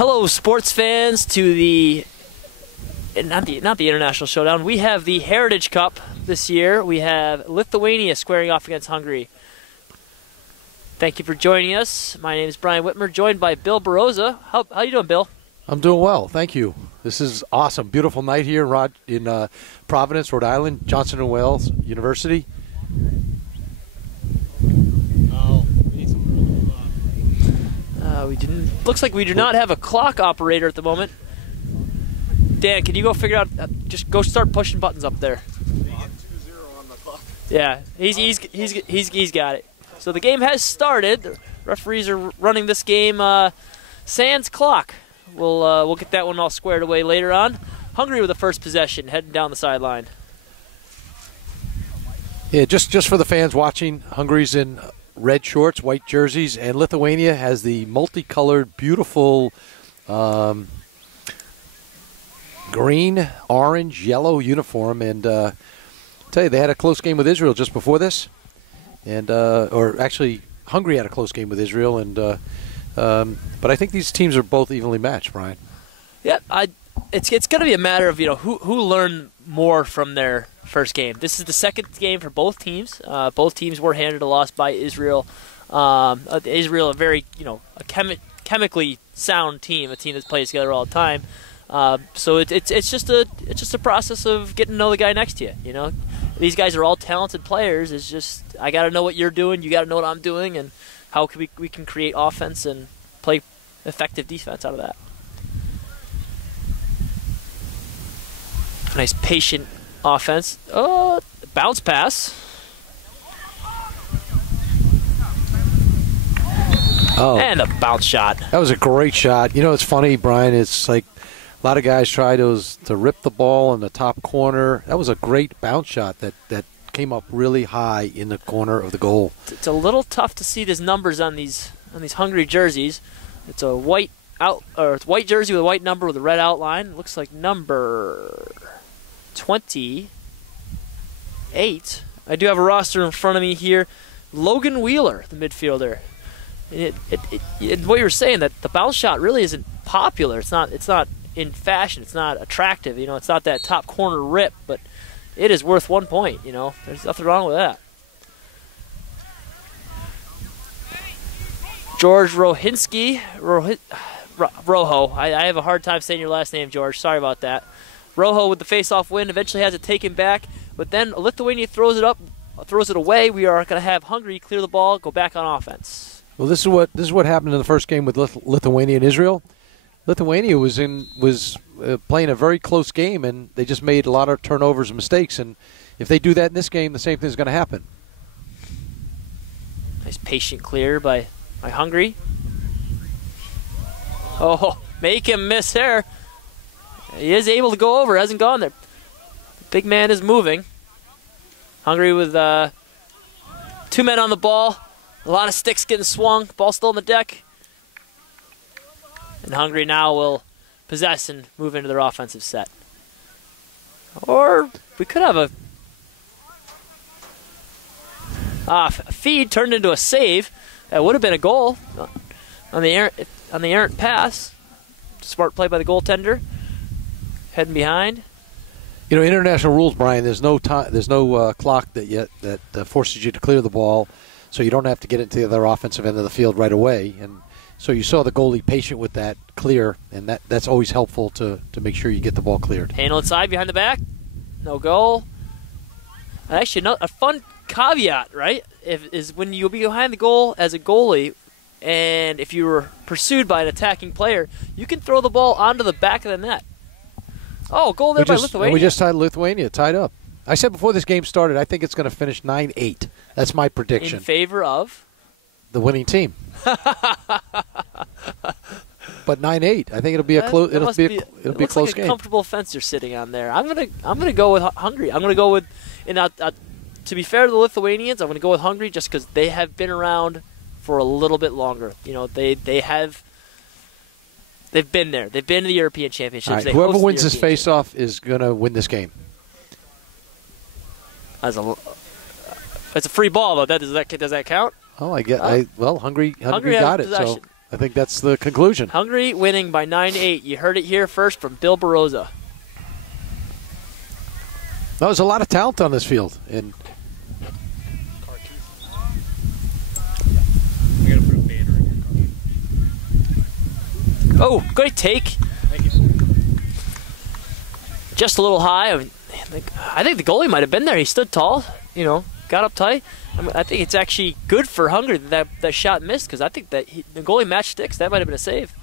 Hello, sports fans, to the not the International Showdown. We have the Heritage Cup this year. We have Lithuania squaring off against Hungary. Thank you for joining us. My name is Brian Whitmer, joined by Bill Baroza. How you doing, Bill? I'm doing well, thank you. This is awesome. Beautiful night here in Providence, Rhode Island, Johnson & Wales University. Looks like we do not have a clock operator at the moment. Dan, can you go figure out? Just go start pushing buttons up there. 2-0 on the clock. Yeah, he's got it. So the game has started. The referees are running this game sans clock. We'll get that one all squared away later on. Hungary with the first possession, heading down the sideline. Yeah, just for the fans watching, Hungary's in red shorts, white jerseys, and Lithuania has the multicolored, beautiful green, orange, yellow uniform. And tell you, they had a close game with Israel just before this, and or actually, Hungary had a close game with Israel, and but I think these teams are both evenly matched, Brian. Yeah, it's going to be a matter of who learned more from their first game. This is the second game for both teams. Both teams were handed a loss by Israel. Israel, a very chemically sound team, a team that plays together all the time. So it's just a process of getting to know the guy next to you. These guys are all talented players. It's just I got to know what you're doing. You got to know what I'm doing, and how can we can create offense and play effective defense out of that. Nice patient offense. Oh, bounce pass. Oh, and a bounce shot. That was a great shot. It's funny, Brian. It's like a lot of guys try to rip the ball in the top corner. That was a great bounce shot that came up really high in the corner of the goal. It's a little tough to see these numbers on these Hungary jerseys. It's a white jersey with a white number with a red outline. It looks like number 28. I do have a roster in front of me here. Logan Wheeler, the midfielder. What you were saying, that the bounce shot really isn't popular. It's not in fashion. It's not attractive. It's not that top corner rip, but it is worth 1 point. There's nothing wrong with that. George Rohinski, Rojo. I have a hard time saying your last name, George. Sorry about that. Rojo with the face-off win, eventually has it taken back, but then Lithuania throws it away. We are going to have Hungary clear the ball, go back on offense. Well, this is what happened in the first game with Lithuania and Israel. Lithuania was playing a very close game, and they just made a lot of turnovers and mistakes. And if they do that in this game, the same thing is going to happen. Nice patient clear by Hungary. Oh, make him miss there. He is able to go over, hasn't gone there. The big man is moving. Hungary with 2 men on the ball. A lot of sticks getting swung. Ball still on the deck. And Hungary now will possess and move into their offensive set. Or we could have a feed turned into a save. That would have been a goal on the errant pass. Smart play by the goaltender. Heading behind. International rules, Brian. There's no time. There's no clock that forces you to clear the ball, so you don't have to get into the other offensive end of the field right away. And so you saw the goalie patient with that clear, and that's always helpful to make sure you get the ball cleared. Handle inside behind the back. No goal. And actually, a fun caveat, right? Is when you'll be behind the goal as a goalie, and if you were pursued by an attacking player, you can throw the ball onto the back of the net. Oh, goal there by Lithuania. We just tied Lithuania, tied up. I said before this game started, I think it's going to finish 9-8. That's my prediction. In favor of? The winning team. But 9-8. I think it'll be a close. It'll be a close game. A comfortable fence you're sitting on there. I'm gonna go with Hungary. I'm gonna go with, to be fair to the Lithuanians, I'm gonna go with Hungary just because they have been around for a little bit longer. They've been there. They've been to the European Championships. Right. Whoever wins this face-off is going to win this game. It's a free ball, though. Does that count? Oh, Hungary got it. So I think that's the conclusion. Hungary winning by 9-8. You heard it here first from Bill Baroza. There's a lot of talent on this field. And I gotta put a banner in your Oh, great take. Thank you. Just a little high. I think the goalie might have been there. He stood tall, got up tight. I think it's actually good for Hungary that shot missed, because I think that the goalie matched sticks. That might have been a save.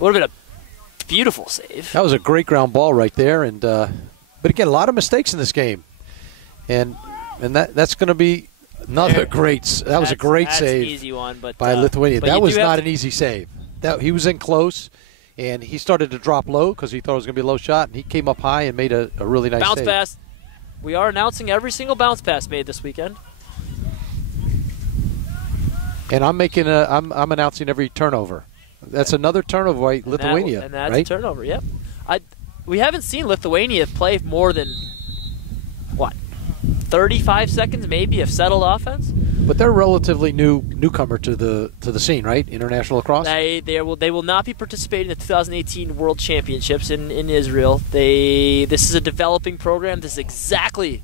Would have been a beautiful save. that was a great ground ball right there. And but again, a lot of mistakes in this game, and that's going to be another great. That was a great save. An easy one, but by Lithuania. But that was not an easy save. He was in close, and he started to drop low because he thought it was going to be a low shot, and he came up high and made a really nice bounce save. pass. We are announcing every single bounce pass made this weekend. And I'm announcing every turnover. That's another turnover by Lithuania, and that's right? a turnover. Yep. We haven't seen Lithuania play more than 35 seconds maybe of settled offense. But they're a relatively newcomer to the scene, right? International lacrosse. They will not be participating in the 2018 World Championships in Israel. This is a developing program. This is exactly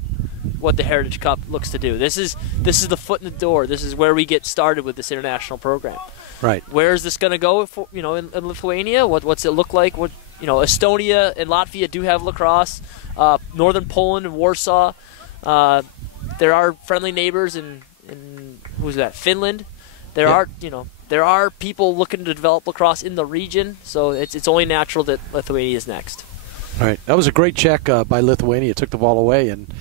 what the Heritage Cup looks to do. This is the foot in the door. This is where we get started with this international program. Right. Where is this going to go? In Lithuania, what's it look like? Estonia and Latvia do have lacrosse. Northern Poland and Warsaw. There are friendly neighbors in who's that? Finland. There are people looking to develop lacrosse in the region. So it's only natural that Lithuania is next. All right. That was a great check by Lithuania. Took the ball away and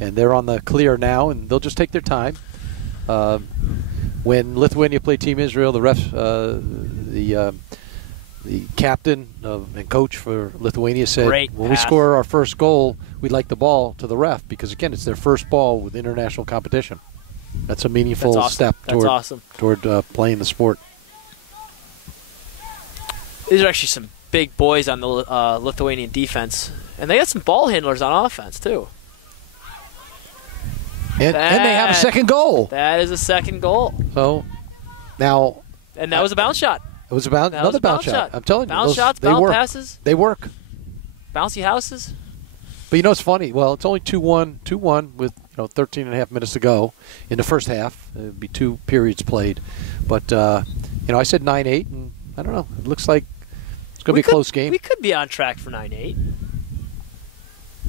they're on the clear now, and they'll just take their time. When Lithuania played Team Israel, the ref, the captain and coach for Lithuania said, when we score our first goal, we'd like the ball to the ref, because, again, it's their first ball with international competition. That's a meaningful step toward playing the sport. These are actually some big boys on the Lithuanian defense, and they got some ball handlers on offense, too. And they have a second goal. That is a second goal. So now, and that was a bounce shot. It was another bounce shot. I'm telling you, bounce shots, bounce passes, they work. Bouncy houses. But it's funny. Well, it's only 2-1 with 13 and a half minutes to go in the first half. It'd be 2 periods played. But I said 9-8, and I don't know. It looks like it's going to be a close game. We could be on track for 9-8.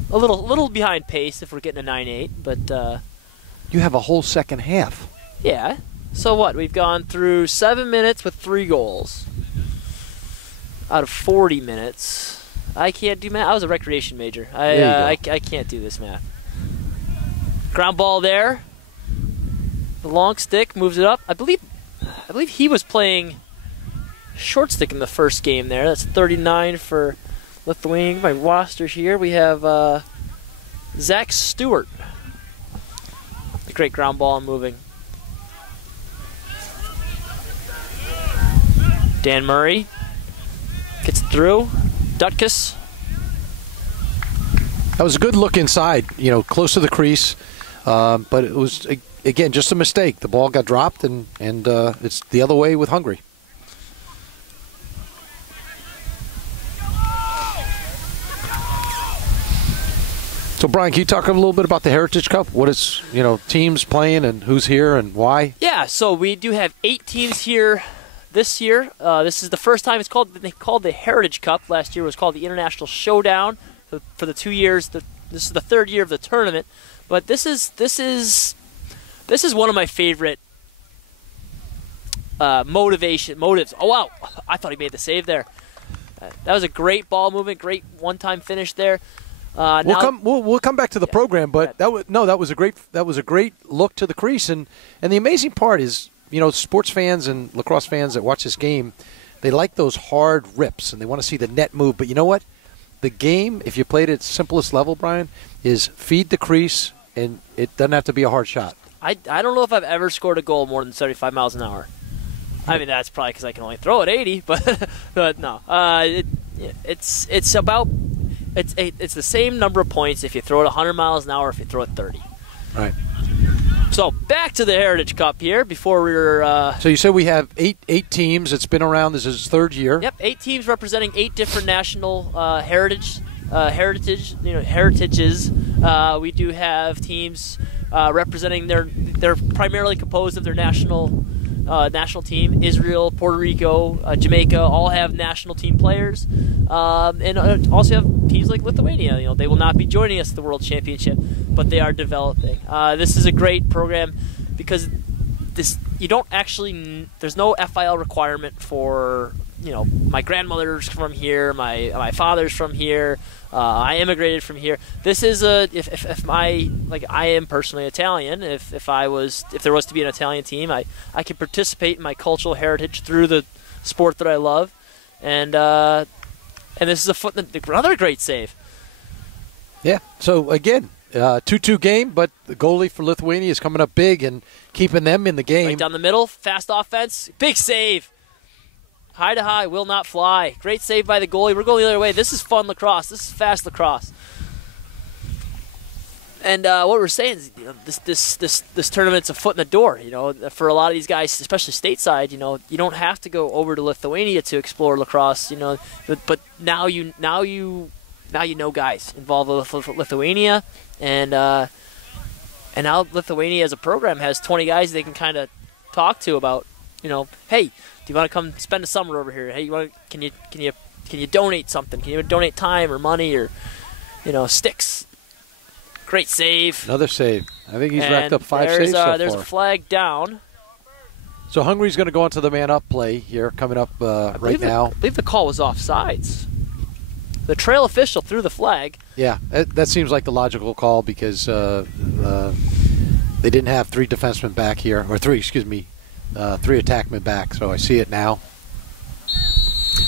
A little behind pace if we're getting a 9-8, but. You have a whole second half. Yeah. So what? We've gone through 7 minutes with 3 goals out of 40 minutes. I can't do math. I was a recreation major. I can't do this math. Ground ball there. The long stick moves it up. I believe he was playing short stick in the first game there. That's 39 for Lithuania. My roster here. We have Zach Stewart. Great ground ball and moving. Dan Murray gets through. Dutkus. That was a good look inside, close to the crease. But it was, again, just a mistake. The ball got dropped, and it's the other way with Hungary. So, Brian, can you talk a little bit about the Heritage Cup? What is, teams playing and who's here and why? Yeah, so we do have 8 teams here this year. This is the first time they called the Heritage Cup. Last year it was called the International Showdown for the 2 years. This is the 3rd year of the tournament. But this is one of my favorite motives. Oh, wow. I thought he made the save there. That was a great ball movement, great one-time finich there. We'll come back to the program, but that was a great look to the crease, and the amazing part is, sports fans and lacrosse fans that watch this game, they like those hard rips and they want to see the net move. But you know what? The game, if you played at its simplest level, Brian, is feed the crease, and it doesn't have to be a hard shot. I don't know if I've ever scored a goal more than 75 miles an hour. I mean, that's probably because I can only throw at 80, but no. It's the same number of points if you throw it 100 miles an hour or if you throw it 30. Right. So back to the Heritage Cup here before we were. So you said we have eight teams. It's been around. This is its third year. Yep, 8 teams representing 8 different national heritages. We do have teams representing they're primarily composed of their national team. Israel, Puerto Rico, Jamaica all have national team players, and also have teams like Lithuania. They will not be joining us at the World Championship, but they are developing. This is a great program because there's no FIL requirement for my grandmother's from here, my father's from here. I immigrated from here. This is I am personally Italian. If there was to be an Italian team, I can participate in my cultural heritage through the sport that I love, and this is another great save. Yeah. So again, 2-2 game, but the goalie for Lithuania is coming up big and keeping them in the game. Right down the middle, fast offense, big save. High to high, will not fly. Great save by the goalie. We're going the other way. This is fun lacrosse. This is fast lacrosse. And what we're saying is, this tournament's a foot in the door. For a lot of these guys, especially stateside, you don't have to go over to Lithuania to explore lacrosse. But now you know guys involved with Lithuania, and now Lithuania as a program has 20 guys they can kind of talk to about. Hey, do you want to come spend a summer over here? Hey, can you donate something? Can you donate time or money or sticks? Great save. Another save. I think he's racked up 5 saves so far. There's a flag down. So Hungary's going to go into the man-up play here coming up right now. I believe the call was offsides. The trail official threw the flag. Yeah, that seems like the logical call because they didn't have 3 defensemen back here, or 3 attackmen back, so I see it now.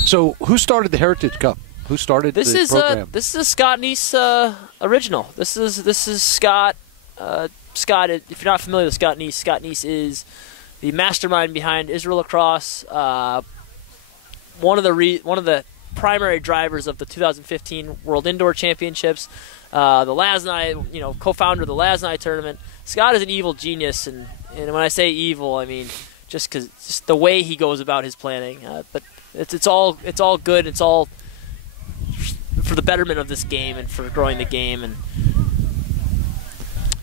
So who started the Heritage Cup? Who started the program? This is a Scott Neese original. This is Scott. Scott, if you're not familiar with Scott Neese is the mastermind behind Israel Lacrosse. One of the primary drivers of the 2015 World Indoor Championships. The Lasnai, co-founder of the Lasnai tournament. Scott is an evil genius, and when I say evil, I mean just the way he goes about his planning. But it's all good. It's all for the betterment of this game and for growing the game.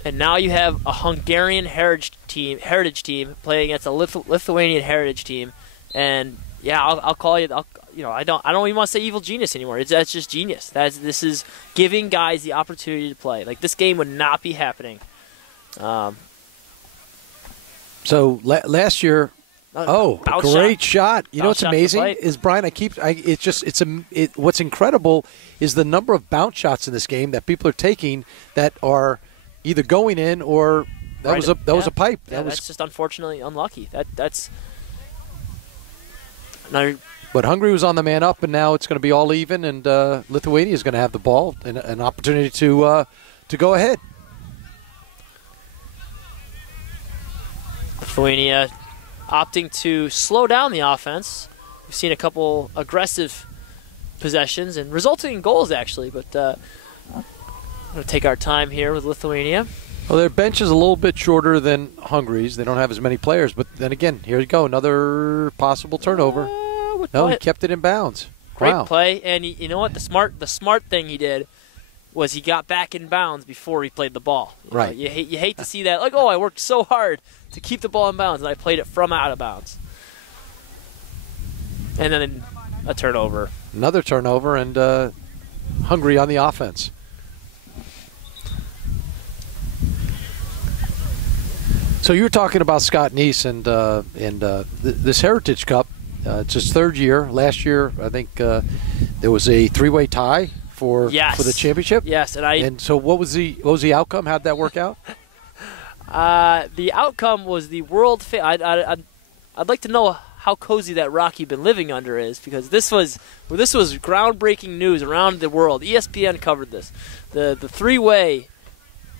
And now you have a Hungarian heritage team playing against a Lithuanian heritage team. And yeah, I'll call you. I don't even want to say evil genius anymore. That's just genius. This is giving guys the opportunity to play. Like, this game would not be happening. So last year, great shot! What's amazing is, Brian, what's incredible is the number of bounce shots in this game that people are taking that are either going in or that was a pipe. Yeah, that's just unfortunately unlucky. That's. But Hungary was on the man up, and now it's going to be all even, and Lithuania is going to have the ball and an opportunity to go ahead. Lithuania opting to slow down the offense. We've seen a couple aggressive possessions and resulting in goals, actually. But we're going to take our time here with Lithuania. Well, their bench is a little bit shorter than Hungary's. They don't have as many players. But then again, here you go, another possible turnover. No, he kept it in bounds. Great play, and you know what? The smart thing he did was he got back in bounds before he played the ball. Right. You hate to see that. Like, I worked so hard to keep the ball in bounds, and I played it from out of bounds. And then a turnover. Another turnover, and Hungary on the offense. So you were talking about Scott Neese and this Heritage Cup. It's his third year. Last year, I think there was a 3-way tie for the championship. Yes, and so what was the outcome? How'd that work out? The outcome was the world. I'd like to know how cozy that rock you've been living under is, because this was groundbreaking news around the world. ESPN covered this. The 3-way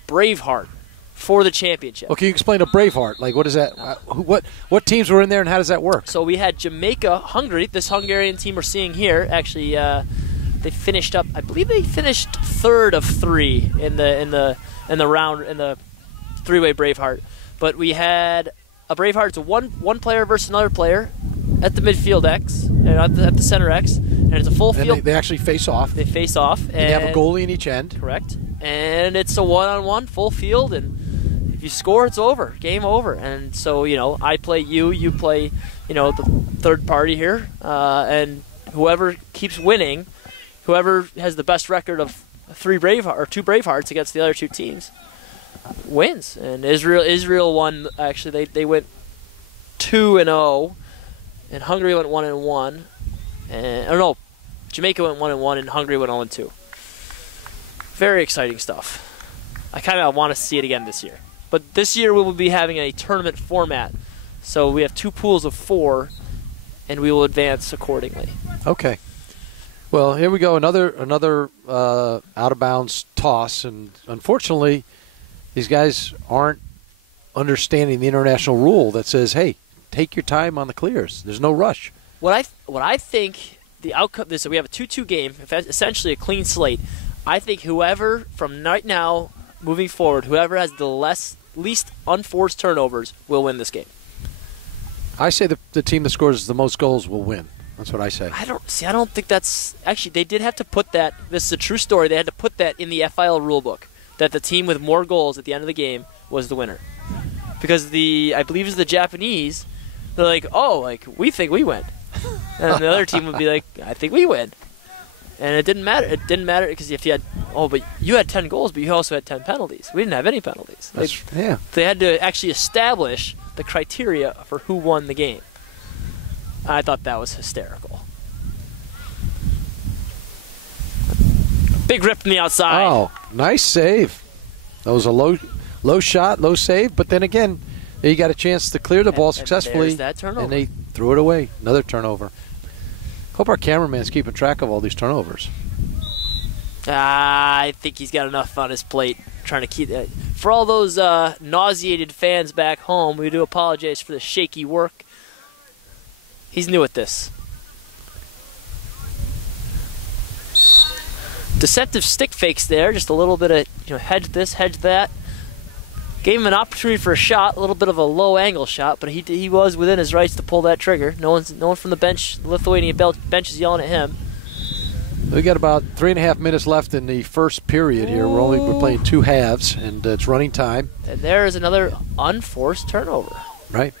Braveheart for the championship. Okay, can you explain a Braveheart? Like, what is that? What teams were in there, and how does that work? So we had Jamaica, Hungary. This Hungarian team we're seeing here, actually, they finished up. I believe they finished third of 3 in the 3-way Braveheart. but we had a Braveheart. It's a one player versus another player at the midfield X, and at the center X, and it's a full And field. they actually face off. They face off. And you have a goalie in each end. Correct. And it's a one-on-one, full field, and if you score, it's over. Game over. And so, I play you play, the third party here, and whoever keeps winning, whoever has the best record of two Bravehearts against the other two teams, wins. And Israel won. Actually, they went 2-0, and Hungary went 1-1, and Jamaica went 1-1, and Hungary went 0-2. Very exciting stuff. I kind of want to see it again this year. But this year we will be having a tournament format, so we have 2 pools of 4, and we will advance accordingly. Okay. Well, here we go. Another out of bounds toss, and unfortunately, these guys aren't understanding the international rule that says, "Hey, take your time on the clears. There's no rush." What I think the outcome is that we have a 2-2 game, essentially a clean slate. I think whoever from right now moving forward, whoever has the least unforced turnovers will win this game. I say the team that scores the most goals will win. That's what I say. I don't think that's actually. They did have to put that. This is a true story. They had to put that in the FIL rulebook that the team with more goals at the end of the game was the winner, because I believe it's the Japanese. They're like, we think we win, and the other team would be like, I think we win, and it didn't matter. It didn't matter because if you had, but you had 10 goals, but you also had 10 penalties. We didn't have any penalties. They had to actually establish the criteria for who won the game. I thought that was hysterical. Big rip from the outside. Oh, nice save. That was a low shot, low save, but then again, you got a chance to clear the ball successfully. And there's that turnover. And they threw it away. Another turnover. Hope our cameraman's keeping track of all these turnovers. I think he's got enough on his plate trying to keep that. For all those nauseated fans back home, we do apologize for the shaky work. He's new at this. Deceptive stick fakes there, just a little bit of hedge this, hedge that. Gave him an opportunity for a shot, a little bit of a low angle shot, but he was within his rights to pull that trigger. No one from the bench, the Lithuanian bench, is yelling at him. We got about 3.5 minutes left in the first period here. We're playing 2 halves, and it's running time. And there is another unforced turnover. Right.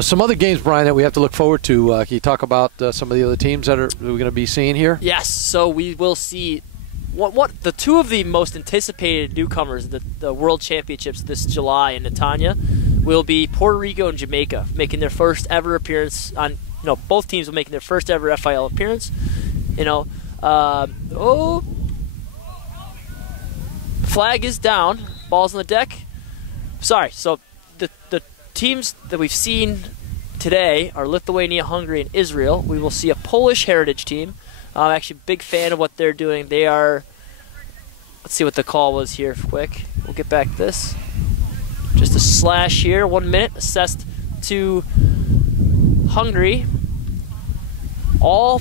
Some other games, Brian, that we have to look forward to. Can you talk about some of the other teams that we're going to be seeing here? Yes. So we will see what the 2 of the most anticipated newcomers, the World Championships this July in Lithuania, will be Puerto Rico and Jamaica, making their first ever appearance on. Both teams will making their first ever FIL appearance. Flag is down. Ball's on the deck. Sorry. So the teams that we've seen today are Lithuania, Hungary, and Israel. We will see a Polish heritage team. I'm actually a big fan of what they're doing. They are. Let's see what the call was here quick. We'll get back to this. Just a slash here. 1 minute. Assessed to Hungary. All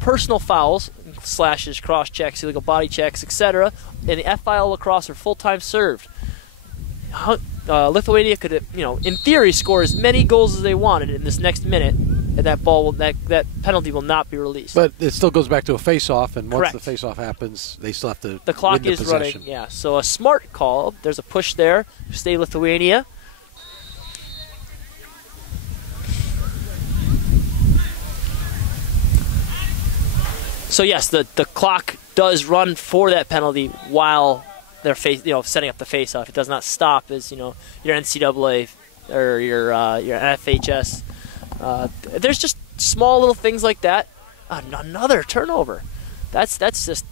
personal fouls, slashes, cross checks, illegal body checks, etc. in the FIL lacrosse are full-time served. Lithuania could, in theory, score as many goals as they wanted in this next minute, and that penalty will not be released. But it still goes back to a face-off, and once Correct. the face-off happens, they still have to the clock win the is possession. running. Yeah, so a smart call. There's a push there. Stay Lithuania. So yes, the clock does run for that penalty while they're setting up the face-off. It does not stop as your NCAA or your FHS. There's just small little things like that. Another turnover. That's just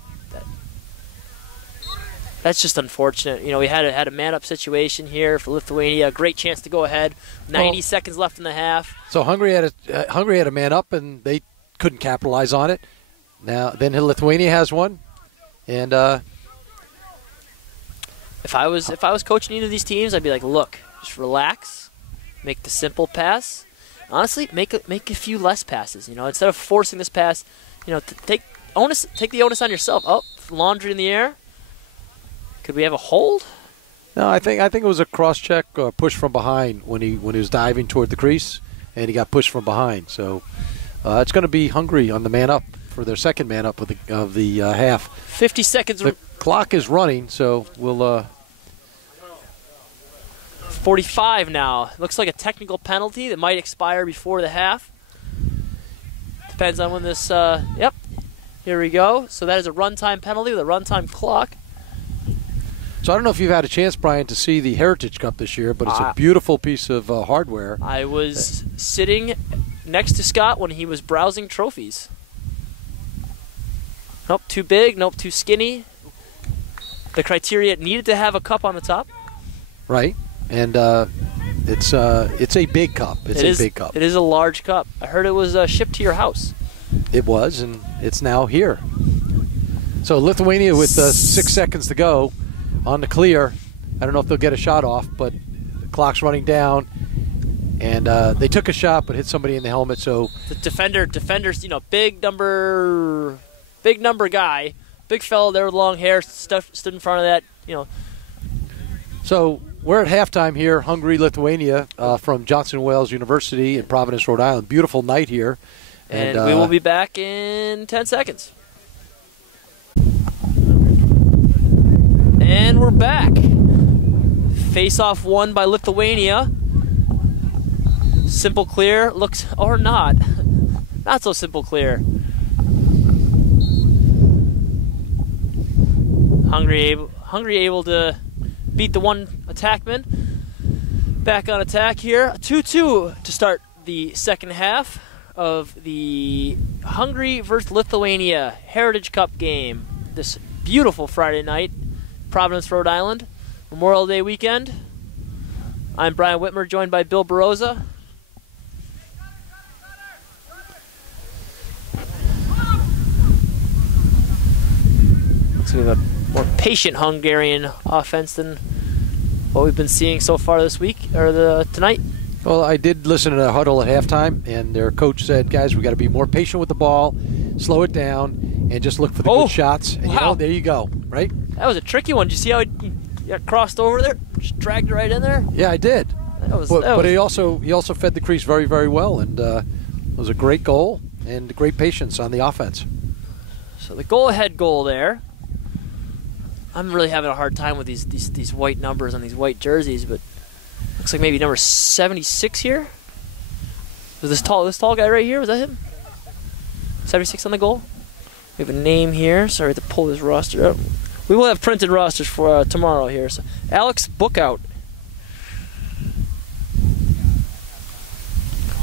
unfortunate. We had a man-up situation here for Lithuania. A great chance to go ahead. 90 seconds left in the half. So Hungary had a man up, and they couldn't capitalize on it. Now then, Lithuania has one, and if I was coaching either of these teams, I'd be like, look, just relax, make the simple pass. Honestly, make a few less passes. Instead of forcing this pass, take the onus on yourself. Oh, laundry in the air. Could we have a hold? No, I think it was a cross check or push from behind when he was diving toward the crease, and he got pushed from behind. So it's going to be Hungary on the man up for their second man up of the half. 50 seconds. The clock is running, so we'll. 45 now. Looks like a technical penalty that might expire before the half. Depends on when this. Yep. Here we go. So that is a runtime penalty with a runtime clock. So I don't know if you've had a chance, Brian, to see the Heritage Cup this year, but it's a beautiful piece of hardware. I was sitting next to Scott when he was browsing trophies. Nope, too big. Nope, too skinny. The criteria needed to have a cup on the top. Right, and it's a big cup. It's a big cup. It is a large cup. I heard it was shipped to your house. It was, and it's now here. So Lithuania with 6 seconds to go. On the clear. I don't know if they'll get a shot off, but the clock's running down. And they took a shot but hit somebody in the helmet. So the defender's, big number guy, big fellow there with long hair, stood in front of that, So we're at halftime here, Hungary, Lithuania, from Johnson Wales University in Providence, Rhode Island. Beautiful night here. And we will be back in 10 seconds. And we're back. Face-off won by Lithuania. Simple clear looks, or not. Not so simple clear. Hungary able to beat the one attackman. Back on attack here. 2-2 to start the second half of the Hungary versus Lithuania Heritage Cup game. This beautiful Friday night. Providence, Rhode Island, Memorial Day weekend. I'm Brian Whitmer, joined by Bill Baroza. So we have a more patient Hungarian offense than what we've been seeing so far this week, or tonight. Well, I did listen to the huddle at halftime, and their coach said, guys, we got to be more patient with the ball, slow it down, and just look for the good shots. And wow. There you go, right? That was a tricky one. Did you see how he got crossed over there? Just dragged it right in there? Yeah, I did. But he also fed the crease very, very well, and it was a great goal and great patience on the offense. So the go-ahead goal there. I'm really having a hard time with these white numbers on these white jerseys, but looks like maybe number 76 here. Was this tall guy right here? Was that him? 76 on the goal. We have a name here. Sorry to pull this roster up. We will have printed rosters for tomorrow here. So Alex Bookout.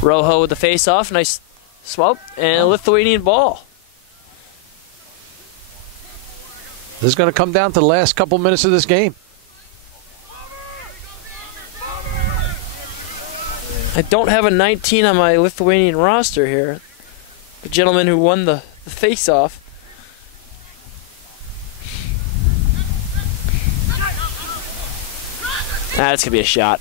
Rojo with the face-off. Nice swap. And a Lithuanian ball. This is going to come down to the last couple minutes of this game. I don't have a 19 on my Lithuanian roster here. The gentleman who won the face-off. That's going to be a shot.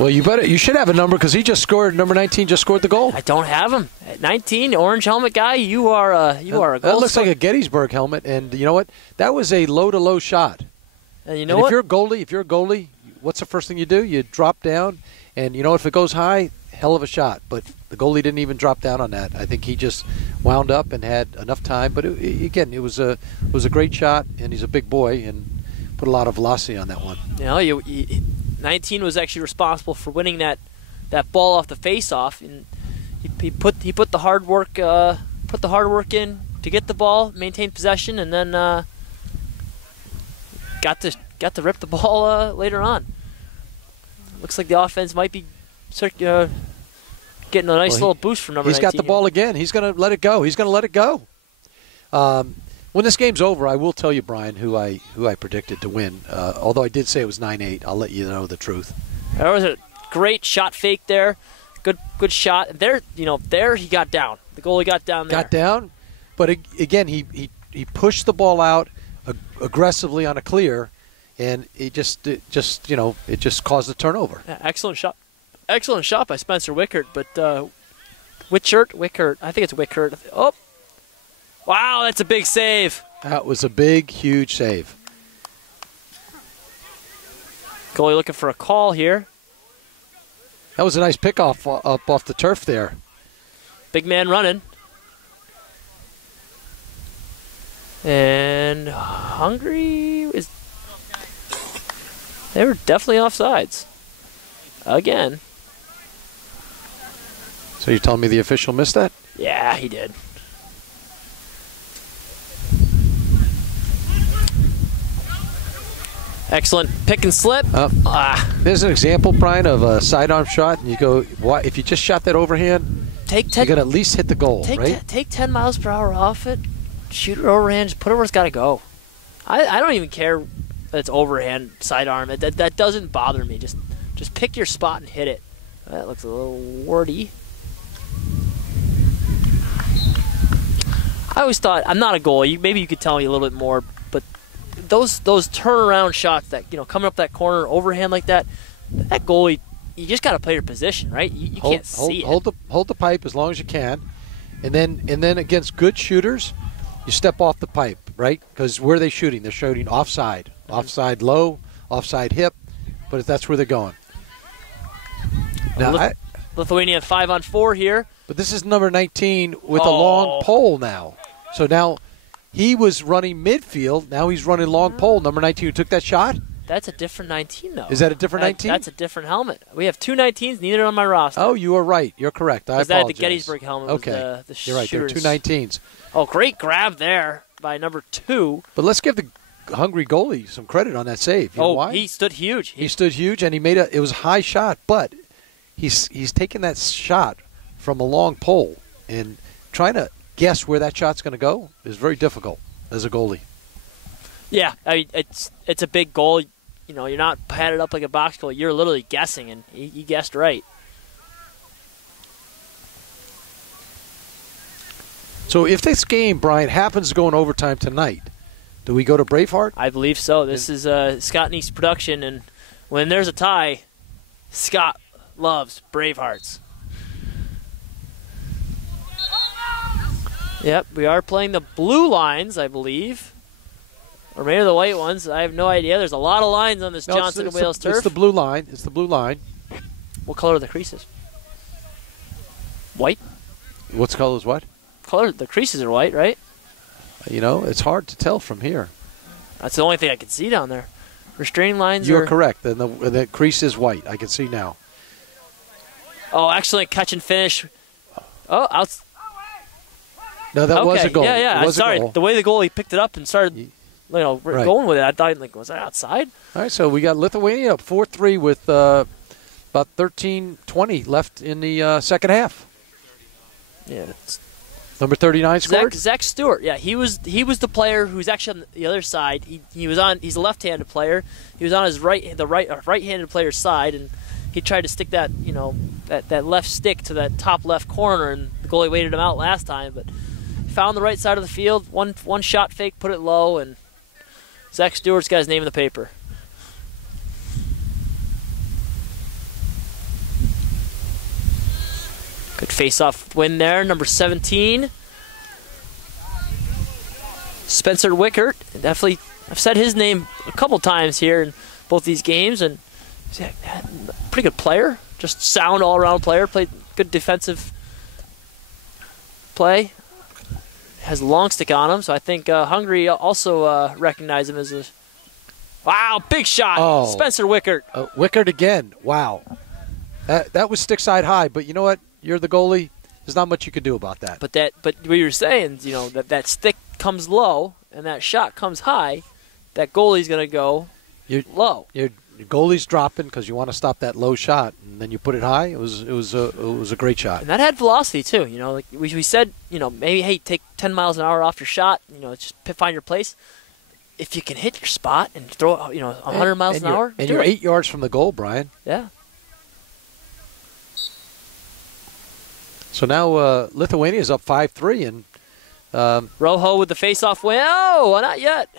Well, you should have a number because he just scored. Number 19 just scored the goal. I don't have him. At 19, orange helmet guy, you are a goal. That looks like a Gettysburg helmet, and you know what? That was a low-to-low shot. And if you're a goalie, what's the first thing you do? You drop down, and if it goes high, hell of a shot. But the goalie didn't even drop down on that. I think he just wound up and had enough time. But it was a great shot, and he's a big boy and put a lot of velocity on that one. 19 was actually responsible for winning that ball off the face-off, and he put the hard work in to get the ball, maintain possession, and then got to rip the ball later on. Looks like the offense might be getting a nice little boost from number 19. He's got the ball again. He's going to let it go. When this game's over, I will tell you, Brian, who I predicted to win. Although I did say it was 9-8, I'll let you know the truth. There was a great shot fake there. Good shot. There he got down. The goalie got down there. Got down, but again he pushed the ball out aggressively on a clear, and it just caused a turnover. Yeah, excellent shot by Spencer Wickert, but Wickert. I think it's Wickert. Oh. Wow, that's a big save. That was a big, huge save. Goalie looking for a call here. That was a nice pickoff up off the turf there. Big man running. And Hungary is... They were definitely offsides. Again. So you're telling me the official missed that? Yeah, he did. Excellent pick and slip. There's an example, Brian, of a sidearm shot, and you go, "Why? If you just shot that overhand, take 10, you're gonna at least hit the goal, right?" Take 10 miles per hour off it, shoot it overhand, just put it where it's got to go. I don't even care that it's overhand sidearm. That doesn't bother me. Just pick your spot and hit it. That looks a little wordy. I always thought, I'm not a goalie. Maybe you could tell me a little bit more, but those turnaround shots that, coming up that corner overhand like that goalie, you just got to play your position, right? You can't see it. Hold the pipe as long as you can, and then against good shooters, you step off the pipe, right? Because where are they shooting? They're shooting offside, offside low, offside hip, but that's where they're going. Now, Lithuania 5-on-4 here. But this is number 19 with a long pole now. So now he was running midfield. Now he's running long pole. Number 19 who took that shot? That's a different 19, though. Is that a different 19? That's a different helmet. We have two 19s, neither on my roster. Oh, you are right. You're correct. I apologize. That the Gettysburg helmet was the You're right. There are two 19s. Oh, great grab there by number 2. But let's give the Hungary goalie some credit on that save. You know why? He stood huge. He stood huge, and he made it was a high shot, but he's taking that shot from a long pole, and trying to guess where that shot's going to go is very difficult as a goalie. Yeah, it's a big goal. You're not padded up like a box goal. You're literally guessing, and he guessed right. So if this game, Brian, happens to go in overtime tonight, do we go to Braveheart? I believe so. This is Scott Neese production, and when there's a tie, Scott loves Bravehearts. Yep, we are playing the blue lines, I believe. Or maybe the white ones. I have no idea. There's a lot of lines on this Johnson & Wales turf. It's the blue line. It's the blue line. What color are the creases? White? What's color is what? The creases are white, right? It's hard to tell from here. That's the only thing I can see down there. Restraining lines You're correct. And the crease is white. I can see now. Oh, excellent catch and finish. Oh, out. No, that was a goal. Yeah. I'm sorry. The way the goalie picked it up and started going with it, I thought, was that outside? All right, so we got Lithuania up 4-3 with about 13:20 left in the second half. Yeah. Number 39 scored? Zach Stewart. Yeah, he was the player who's actually on the other side. He's a left-handed player. He was on his right-handed player's side, and he tried to stick that that left stick to that top left corner, and the goalie waited him out last time, but found the right side of the field. One shot fake, put it low, and Zach Stewart's got his name in the paper. Good face-off win there, number 17. Spencer Wickert. Definitely, I've said his name a couple times here in both these games, and he's a pretty good player. Just sound all-around player. Played good defensive play. Has a long stick on him, so I think Hungary also recognize him as a... Wow, big shot. Oh. Spencer Wickert. Wickert again. Wow. That was stick side high, but you know what? You're the goalie. There's not much you can do about that. But what you were saying, that stick comes low and that shot comes high, that goalie's going to go low. Your goalie's dropping because you want to stop that low shot, and then you put it high. It was a great shot. And that had velocity too. Like we said, maybe hey, take 10 miles an hour off your shot. Just find your place. If you can hit your spot and throw 100 miles an hour, and you're 8 yards from the goal, Brian. Yeah. So now Lithuania is up 5-3, and Rojo with the face-off win. Oh, not yet.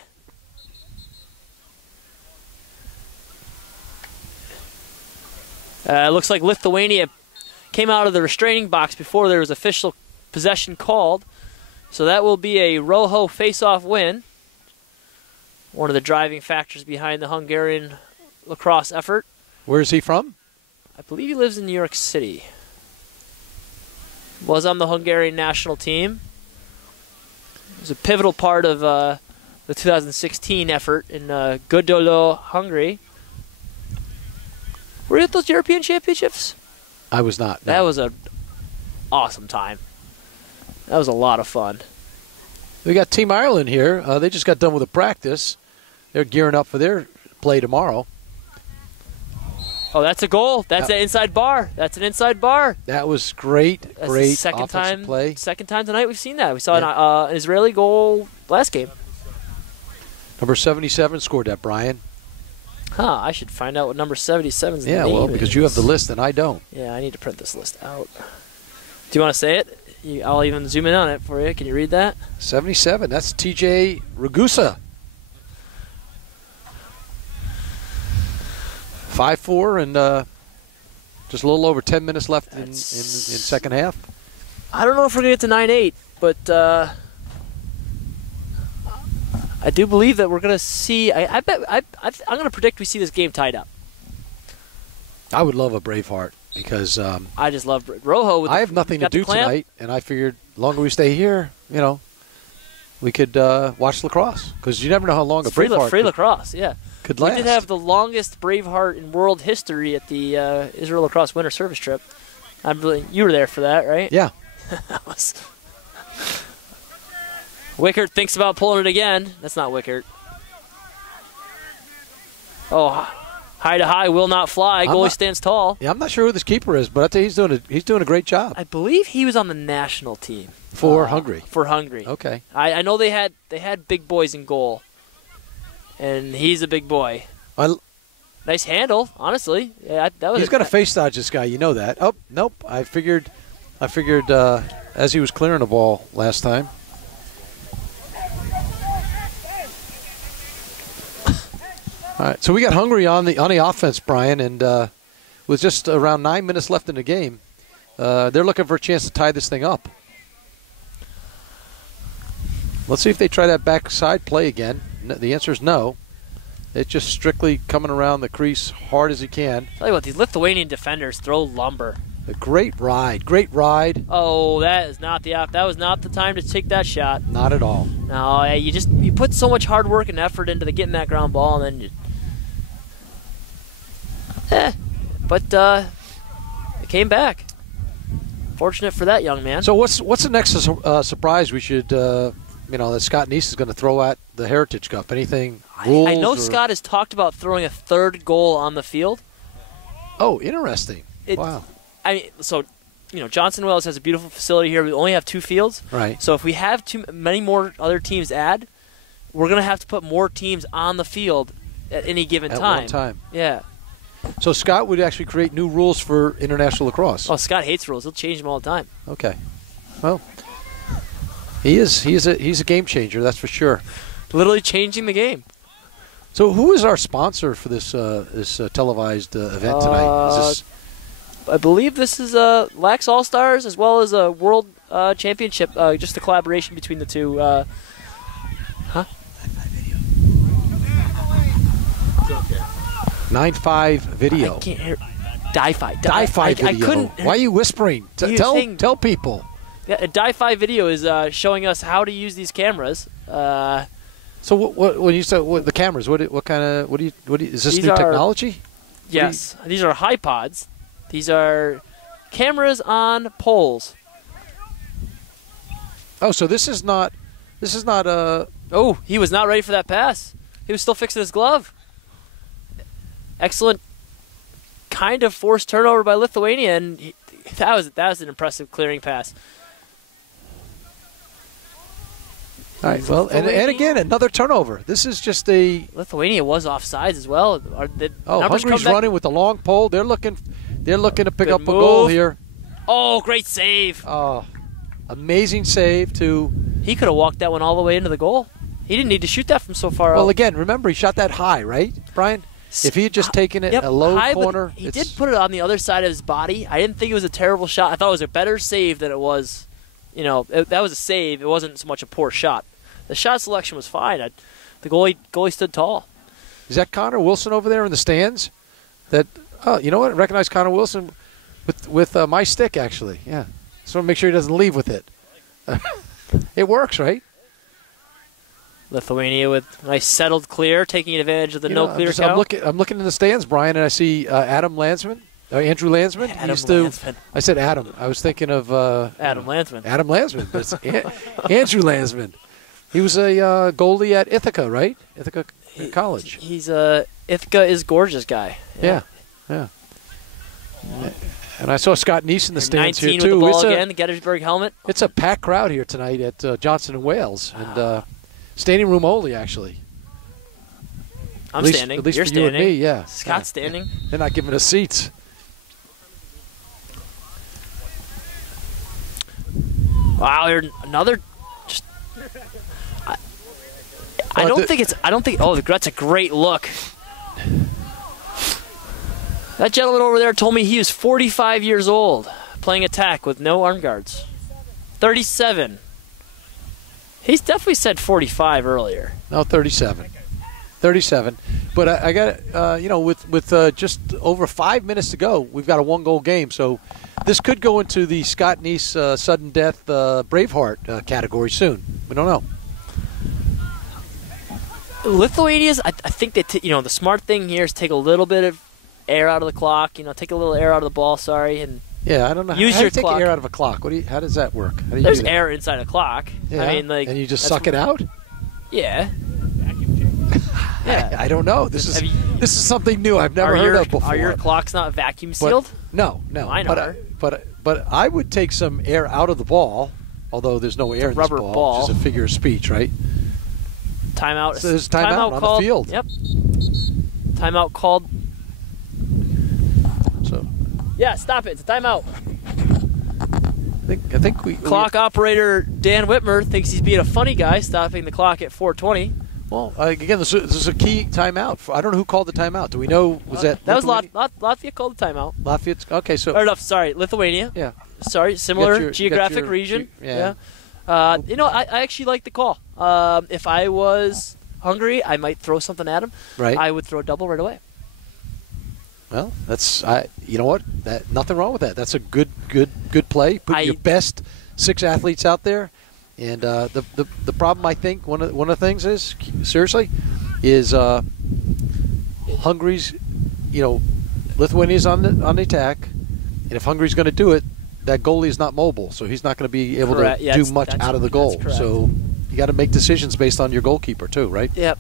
Looks like Lithuania came out of the restraining box before there was official possession called. So that will be a Rojo face-off win. One of the driving factors behind the Hungarian lacrosse effort. Where is he from? I believe he lives in New York City. Was on the Hungarian national team. He was a pivotal part of the 2016 effort in Gödöllő, Hungary. Were you at those European Championships? I was not. No. That was an awesome time. That was a lot of fun. We got Team Ireland here. They just got done with a practice. They're gearing up for their play tomorrow. Oh, that's a goal. That's an inside bar. That's an inside bar. That was great. That's great the second time play. Second time tonight we've seen that. We saw an Israeli goal last game. Number 77 scored that, Brian. Huh, I should find out what number 77's name is. Yeah, well, because you have the list and I don't. Yeah, I need to print this list out. Do you want to say it? I'll even zoom in on it for you. Can you read that? 77. That's TJ Ragusa. 5-4 and just a little over 10 minutes left in second half. I don't know if we're going to get to 9-8, but I do believe that we're going to see. I'm going to predict we see this game tied up. I would love a Braveheart because I just love Rojo. I have nothing to do tonight, and I figured the longer we stay here, we could watch lacrosse because you never know how long a Braveheart free lacrosse. Yeah, could last. We did have the longest Braveheart in world history at the Israel Lacrosse Winter Service Trip. You were there for that, right? Yeah. That was. Wickert thinks about pulling it again. That's not Wickert. Oh, high to high will not fly. Goalie stands tall. Yeah, I'm not sure who this keeper is, but I tell you, he's doing a great job. I believe he was on the national team for Hungary. For Hungary. Okay. I know they had big boys in goal, and he's a big boy. Nice handle, honestly. Yeah, that was. He's got a face dodge. This guy, you know that. Oh, nope. I figured as he was clearing the ball last time. All right, so we got Hungary on the offense, Brian, and with just around 9 minutes left in the game, they're looking for a chance to tie this thing up. Let's see if they try that backside play again. The answer is no. It's just strictly coming around the crease hard as he can. Tell you what, these Lithuanian defenders throw lumber. A great ride. Oh, that was not the time to take that shot. Not at all. No, you put so much hard work and effort into getting that ground ball, and then but it came back. Fortunate for that young man. So what's the next surprise we should that Scott Neese is going to throw at the Heritage Cup? Anything? Rules I know Scott has talked about throwing a third goal on the field. Oh, interesting. Wow. I mean, so, Johnson Wales has a beautiful facility here. We only have 2 fields. Right. So if we have many more other teams add, we're going to have to put more teams on the field at any given time. At one time. Yeah. So Scott would actually create new rules for international lacrosse. Oh, Scott hates rules. He'll change them all the time. Okay. Well, he's a game changer, that's for sure. Literally changing the game. So who is our sponsor for this televised event tonight? Is this I believe this is Lax All-Stars as well as a World Championship, just a collaboration between the two. Huh? 9-5 video. I can't hear. Di-Fi video. I couldn't. Why are you whispering? Tell people. Yeah, Di-Fi video is showing us how to use these cameras. So what when you say the cameras? What kind of is this new technology? Yes, these are HiPods. These are cameras on poles. Oh, so this is not Oh, he was not ready for that pass. He was still fixing his glove. Excellent kind of forced turnover by Lithuania, and that was an impressive clearing pass. All right, well, and again, another turnover. This is just a... Lithuania was offsides as well. Hungary's running with the long pole. They're looking to pick up a goal here. Oh, great save. Oh, amazing save to... He could have walked that one all the way into the goal. He didn't need to shoot that from so far out. Well, again, remember, he shot that high, right, Brian? If he had just taken it a low corner... He did put it on the other side of his body. I didn't think it was a terrible shot. I thought it was a better save than it was... that was a save. It wasn't so much a poor shot. The shot selection was fine. The goalie stood tall. Is that Connor Wilson over there in the stands? That you know what? I recognize Connor Wilson with my stick actually. Yeah. Just want to make sure he doesn't leave with it. It works, right? Lithuania with nice settled clear, taking advantage of the no clear count. I'm looking in the stands, Brian, and I see Adam Landsman, Andrew Landsman. Landsman. I said Adam. I was thinking of Adam Landsman. Adam Landsman. But it's Andrew Landsman. He was a goalie at Ithaca, right? Ithaca College. He's Ithaca is gorgeous guy. Yeah. And I saw Scott Neese in the stands here, 19 too. with the ball again, the Gettysburg helmet. It's a packed crowd here tonight at Johnson & Wales. And standing room only, actually. I'm standing. At least You're for standing. you and me, yeah. Scott's standing. They're not giving us seats. Wow, another. Just, I don't think. Oh, that's a great look. That gentleman over there told me he was 45 years old, playing attack with no arm guards. 37. He's definitely said 45 earlier. No, 37. 37. But I got with just over 5 minutes to go, we've got a 1-goal game. So this could go into the Scott Neese sudden death Braveheart category soon. We don't know. Lithuania's, I think the smart thing here is take a little bit of air out of the clock. Take a little air out of the ball. Sorry, and yeah, I don't know. Use how your do you clock. take air out of a clock? How does that work? How do you There's do that? air inside a clock. Yeah. I mean, and you just suck it out. Yeah. Yeah. I don't know. This is something new I've never heard of before. Are your clocks not vacuum sealed? No. Mine are. But I would take some air out of the ball, although there's no air in this ball. It's just a figure of speech, right? Timeout. So there's timeout on called, the field. Yep. Timeout called. So. Yeah, stop it. It's a timeout. I think we Clock operator Dan Whitmer thinks he's being a funny guy, stopping the clock at 4:20. Well, again, this is a key timeout. I don't know who called the timeout. Do we know? Was that was Latvia called the timeout? Latvia's okay. So sorry, Lithuania. Yeah. Sorry, similar geographic region. Yeah. I actually like the call. If I was Hungary, I might throw something at him. Right. I would throw a double right away. Well, you know what? Nothing wrong with that. That's a good play. Put your best 6 athletes out there. And the problem, I think, one of the things is, seriously, is Hungary's, Lithuania's on the attack, and if Hungary's going to do it, that goalie is not mobile, so he's not going to be able to do much out of the goal. So you got to make decisions based on your goalkeeper too, right? Yep.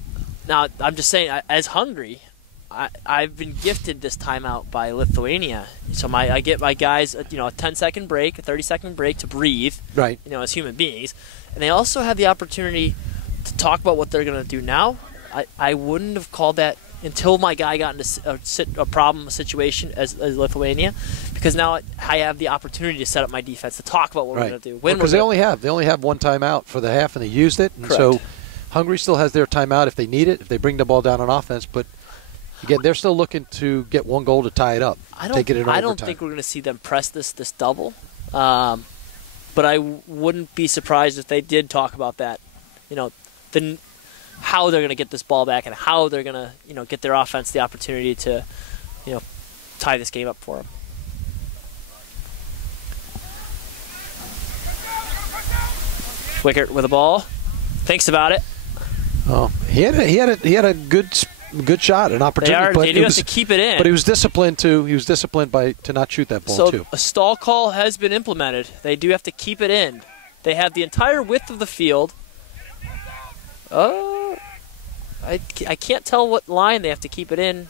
Now I'm just saying, as Hungary, I've been gifted this timeout by Lithuania. So I get my guys, a 10-second break, a 30-second break to breathe. Right. As human beings, and they also have the opportunity to talk about what they're going to do now. I wouldn't have called that until my guy got into a situation as Lithuania, because now I have the opportunity to set up my defense to talk about what we're going to do. Because they only have one timeout for the half, and they used it. And correct. So Hungary still has their timeout if they need it, if they bring the ball down on offense. But again, they're still looking to get 1 goal to tie it up. I don't think we're going to see them press this double, but I wouldn't be surprised if they did talk about that. How they're going to get this ball back and how they're going to get their offense the opportunity to tie this game up for them. Wickert with the ball, thinks about it. Oh, he had a good shot, an opportunity. They do have to keep it in. But he was disciplined too. He was disciplined to not shoot that ball too. So a stall call has been implemented. They do have to keep it in. They have the entire width of the field. I can't tell what line they have to keep it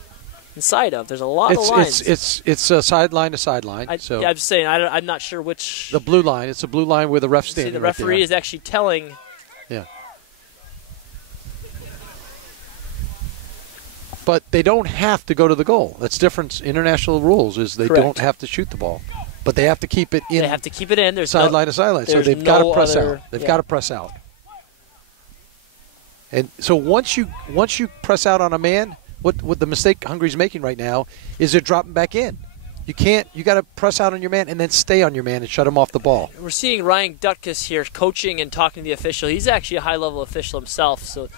inside of. There's a lot of lines. It's a sideline to sideline. I'm just saying. I'm not sure which. The blue line. It's a blue line where the ref's standing. See, the referee right is actually telling. Yeah. But they don't have to go to the goal. That's different. International rules is they Correct. don't have to shoot the ball, but they have to keep it in. They have to keep it in. There's sideline to sideline, so they've got to press out. They've got to press out. And so once you press out on a man, what the mistake Hungary's making right now is they're dropping back in. You got to press out on your man and then stay on your man and shut him off the ball. We're seeing Ryan Dutkus here coaching and talking to the official. He's actually a high-level official himself, so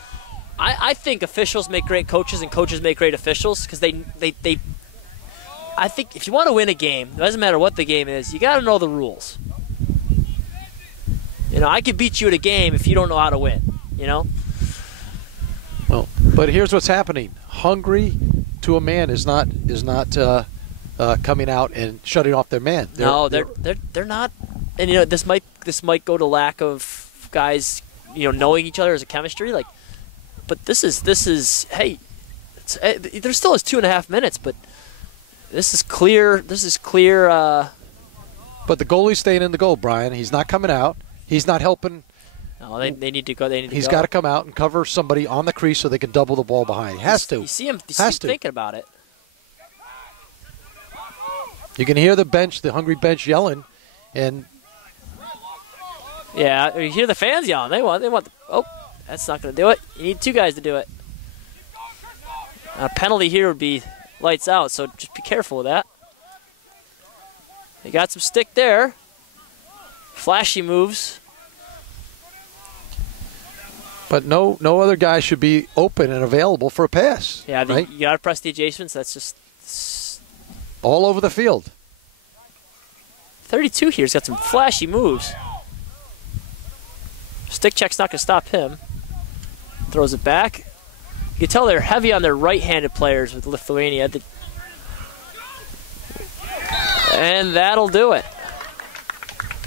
I think officials make great coaches and coaches make great officials because they I think if you want to win a game, it doesn't matter what the game is, you got to know the rules. I could beat you at a game if you don't know how to win, Well, but here's what's happening. Hungary, to a man, is not coming out and shutting off their man. They're not. And this might go to lack of guys knowing each other as a chemistry. But this is hey, there still is 2.5 minutes, but this is clear. But the goalie's staying in the goal, Brian. He's not coming out. He's not helping. No, they need to go. He's got to come out and cover somebody on the crease so they can double the ball behind. He has to. You see him thinking about it. You can hear the Hungary bench yelling, and yeah, you hear the fans yelling. They want. Oh, that's not going to do it. You need 2 guys to do it. A penalty here would be lights out, so just be careful with that. They got some stick there. Flashy moves. But no other guy should be open and available for a pass. Yeah, right? You got to press the adjustments. That's just all over the field. 32 here's got some flashy moves. Stick check's not going to stop him. Throws it back. You can tell they're heavy on their right-handed players with Lithuania. And that'll do it.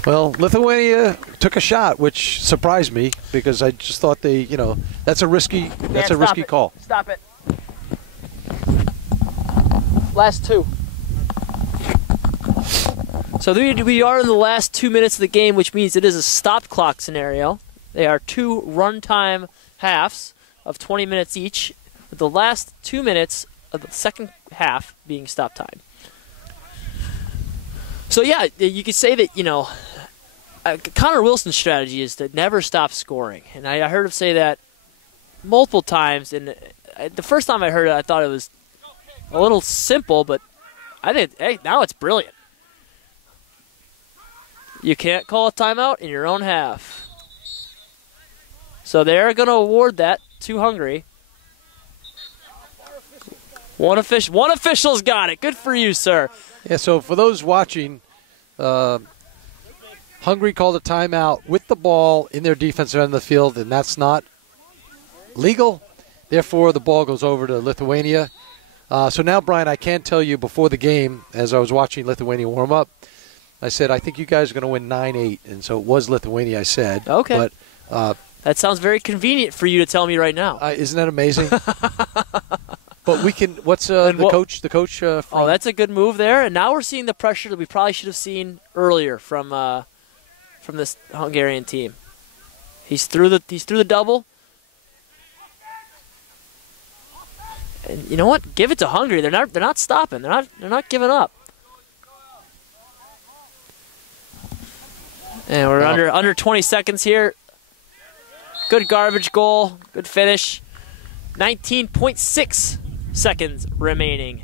Well, Lithuania took a shot, which surprised me because I just thought that's a risky call. Stop it. Last 2. So we are in the last 2 minutes of the game, which means it is a stop clock scenario. They are 2 runtime halves of 20 minutes each, with the last 2 minutes of the second half being stop time. So yeah, you could say that, Connor Wilson's strategy is to never stop scoring. And I heard him say that multiple times. And the first time I heard it, I thought it was a little simple, but I think, hey, now it's brilliant. You can't call a timeout in your own half. So they're going to award that to Hungary. One official's got it. Good for you, sir. Yeah, so for those watching, Hungary called a timeout with the ball in their defensive end of the field, and that's not legal. Therefore, the ball goes over to Lithuania. So now, Brian, I can tell you before the game, as I was watching Lithuania warm up, I said, I think you guys are going to win 9-8. And so it was Lithuania, I said. Okay. But that sounds very convenient for you to tell me right now. Isn't that amazing? But we can. What's the coach? The coach. Oh, that's a good move there. And now we're seeing the pressure that we probably should have seen earlier from this Hungarian team. He's through the double. And you know what? Give it to Hungary. They're not stopping. They're not giving up. And we're under 20 seconds here. Good garbage goal. Good finish. 19.6 seconds remaining.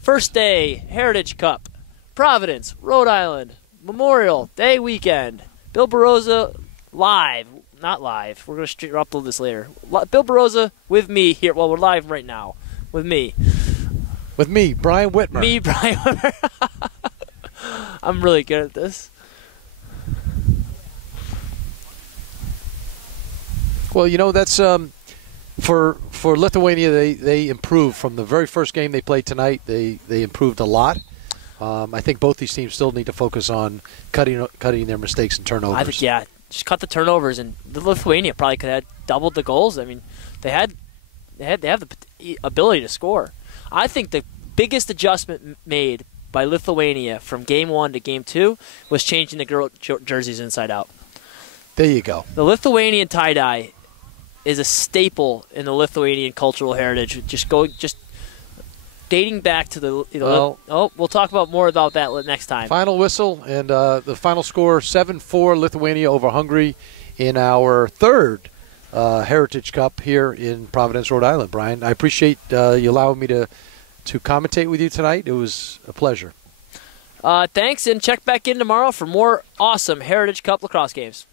First day, Heritage Cup. Providence, Rhode Island. Memorial Day weekend. Bill Baroza live. Not live. We're going to upload this later. Bill Baroza with me here. Well, we're live right now. With me. With me, Brian Whitmer. Me, Brian Whitmer. I'm really good at this. Well, that's for Lithuania. They improved from the very first game they played tonight. They improved a lot. I think both these teams still need to focus on cutting their mistakes and turnovers. I think just cut the turnovers, and the Lithuania probably could have doubled the goals. I mean, they have the ability to score. I think the biggest adjustment made by Lithuania from game 1 to game 2 was changing the girl jerseys inside out. There you go. The Lithuanian tie-dye is a staple in the Lithuanian cultural heritage. Just dating back to the. We'll talk about more about that next time. Final whistle and the final score: 7-4 Lithuania over Hungary in our third Heritage Cup here in Providence, Rhode Island. Brian, I appreciate you allowing me to commentate with you tonight. It was a pleasure. Thanks, and check back in tomorrow for more awesome Heritage Cup lacrosse games.